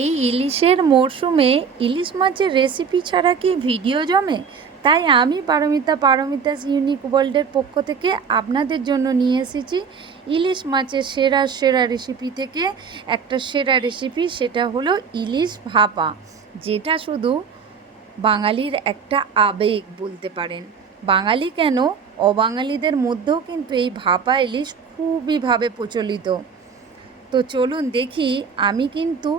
এই ইলিশের মরশুমে ইলিশ মাছের রেসিপি ছাড়া কি ভিডিও জমে? তাই আমি পারমিতাস ইউনিক ওয়ার্ল্ডের পক্ষ থেকে আপনাদের জন্য নিয়ে এসেছি ইলিশ মাছের সেরা সেরা রেসিপি থেকে একটা সেরা রেসিপি, সেটা হলো ইলিশ ভাপা, যেটা শুধু বাঙালির একটা আবেগ বলতে পারেন। বাঙালি কেন, অবাঙালিদের মধ্যেও কিন্তু এই ভাপা ইলিশ খুবইভাবে প্রচলিত। তো চলুন দেখি, আমি কিন্তু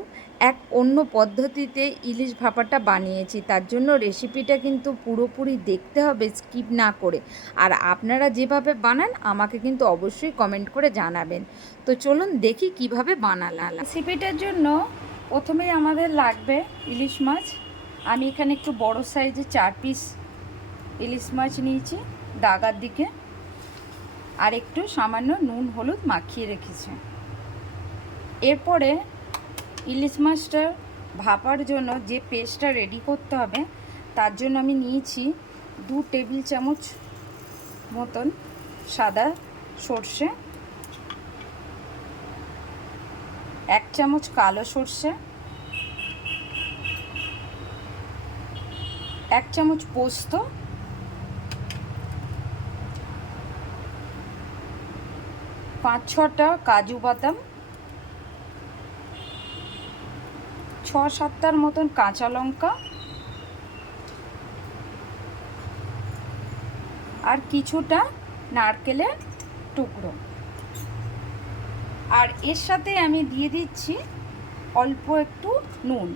এক অন্য পদ্ধতিতে ইলিশ ভাপাটা বানিয়েছি। তার জন্য রেসিপিটা কিন্তু পুরোপুরি দেখতে হবে, স্কিপ না করে। আর আপনারা যেভাবে বানান আমাকে কিন্তু অবশ্যই কমেন্ট করে জানাবেন। তো চলুন দেখি কিভাবে বানালাম। রেসিপিটার জন্য প্রথমেই আমাদের লাগবে ইলিশ মাছ। আমি এখানে একটু বড় সাইজে 4 পিস ইলিশ মাছ নিয়েছি দাগার দিকে, আর একটু সামান্য নুন হলুদ মাখিয়ে রেখেছি। এরপরে ইলিশ মাছটা ভাপার জন্য যে পেস্টটা রেডি করতে হবে, তার জন্য আমি নিয়েছি 2 টেবিল চামচ মতন সাদা সর্ষে, 1 চামচ কালো সর্ষে, 1 চামচ পোস্ত, 5-6টা কাজু বাদাম, 6-7টার মতন কাঁচা লঙ্কা, আর কিছুটা নারকেলের টুকরো। আর এর সাথে আমি দিয়ে দিচ্ছি অল্প একটু নুন,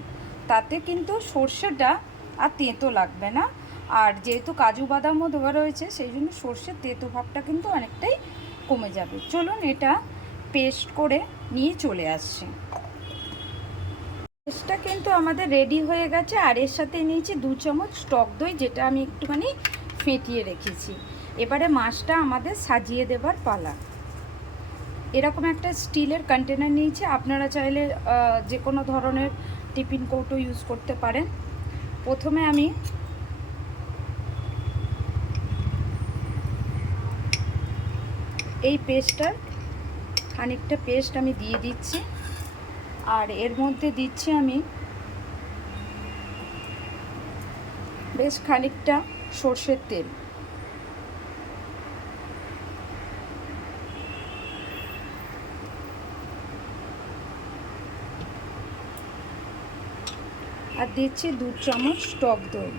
তাতে কিন্তু সর্ষেটা আর তেঁতো লাগবে না। আর যেহেতু কাজু বাদামও দেওয়া রয়েছে, সেই জন্য সর্ষের তেঁতো ভাবটা কিন্তু অনেকটাই কমে যাবে। চলুন এটা পেস্ট করে নিয়ে চলে আসছি। পেস্টটা কিন্তু আমাদের রেডি হয়ে গেছে। আর এর সাথে নিয়েছি 2 চামচ টক দই, যেটা আমি একটুখানি ফেটিয়ে রেখেছি। এবারে মাছটা আমাদের সাজিয়ে দেবার পালা। এরকম একটা স্টিলের কন্টেনার নিয়েছি, আপনারা চাইলে যে কোনো ধরনের টিফিন কৌটো ইউজ করতে পারেন। প্রথমে আমি এই পেস্টটার খানিকটা পেস্ট আমি দিয়ে দিচ্ছি, আর এর মধ্যে দিচ্ছি আমি বেশ খানিকটা সর্ষের তেল। আর দিচ্ছি 2 চামচ টক দই।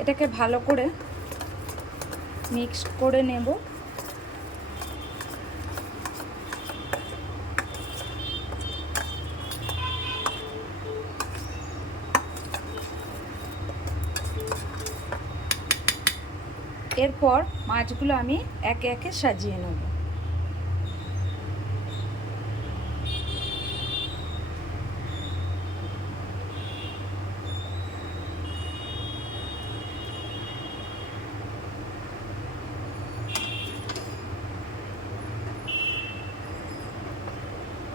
এটাকে ভালো করে মিক্স করে নেব। এরপর মাছগুলো আমি একে একে সাজিয়ে নেব।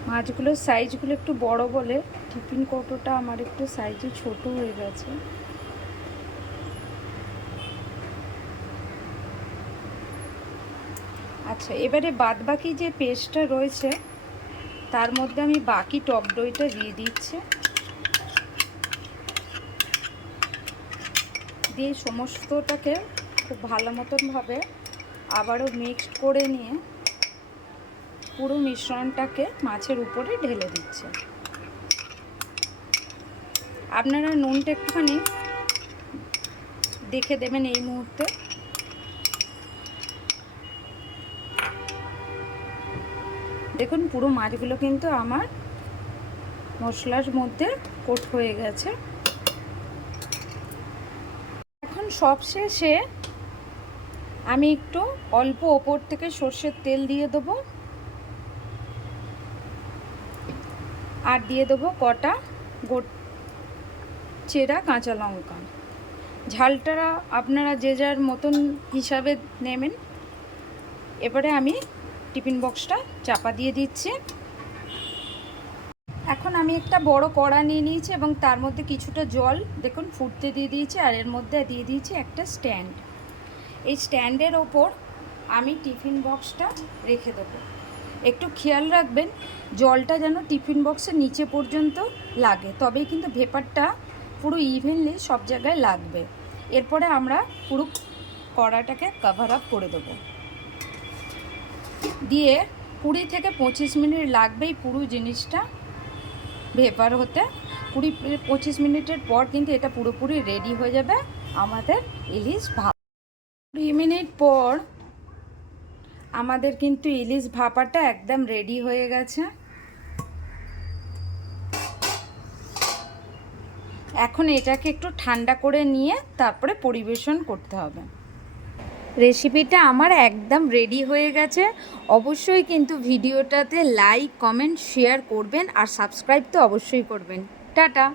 মাছগুলোর সাইজগুলো একটু বড় বলে টিফিন কৌটোটা আমার একটু সাইজে ছোট হয়ে গেছে। আচ্ছা, এবারে বাদবাকি যে পেস্টটা রয়েছে তার মধ্যে আমি বাকি টক দইটা দিয়ে দিচ্ছি। দিয়ে সমস্তটাকে খুব ভালো মতনভাবে আবারও মিক্সড করে নিয়ে পুরো মিশ্রণটাকে মাছের উপরে ঢেলে দিচ্ছে। আপনারা নুনটা একটুখানি দেখে দেবেন এই মুহূর্তে। দেখুন পুরো মাছগুলো কিন্তু আমার মশলার মধ্যে কোট হয়ে গেছে। এখন সবশেষে আমি একটু অল্প ওপর থেকে সর্ষের তেল দিয়ে দেবো, আর দিয়ে দেবো কটা চেরা কাঁচা লঙ্কা। ঝালটা আপনারা যে যার মতন হিসাবে নেবেন। এবারে আমি টিফিন বক্সটা চাপা দিয়ে দিচ্ছি। এখন আমি একটা বড় কড়া নিয়ে নিয়েছি এবং তার মধ্যে কিছুটা জল দেখুন ফুটতে দিয়ে দিয়েছি। আর এর মধ্যে দিয়ে দিয়েছি একটা স্ট্যান্ড। এই স্ট্যান্ডের ওপর আমি টিফিন বক্সটা রেখে দেবো। একটু খেয়াল রাখবেন জলটা যেন টিফিন বক্সের নিচে পর্যন্ত লাগে, তবেই কিন্তু ভেপারটা পুরো ইভেনলি সব জায়গায় লাগবে। এরপরে আমরা পুরো কড়াটাকে কভার আপ করে দেবো, দিয়ে 20 থেকে 25 মিনিট লাগবেই পুরো জিনিসটা ভেপার হতে। 20-25 মিনিটের পর কিন্তু এটা পুরোপুরি রেডি হয়ে যাবে আমাদের ইলিশ ভাপা। 20 মিনিট পর আমাদের কিন্তু ইলিশ ভাপাটা একদম রেডি হয়ে গেছে। এখন এটাকে একটু ঠান্ডা করে নিয়ে তারপরে পরিবেশন করতে হবে। রেসিপিটা আমার একদম রেডি হয়ে গেছে। অবশ্যই কিন্তু ভিডিওটাতে লাইক, কমেন্ট, শেয়ার করবেন আর সাবস্ক্রাইব তো অবশ্যই করবেন। টাটা।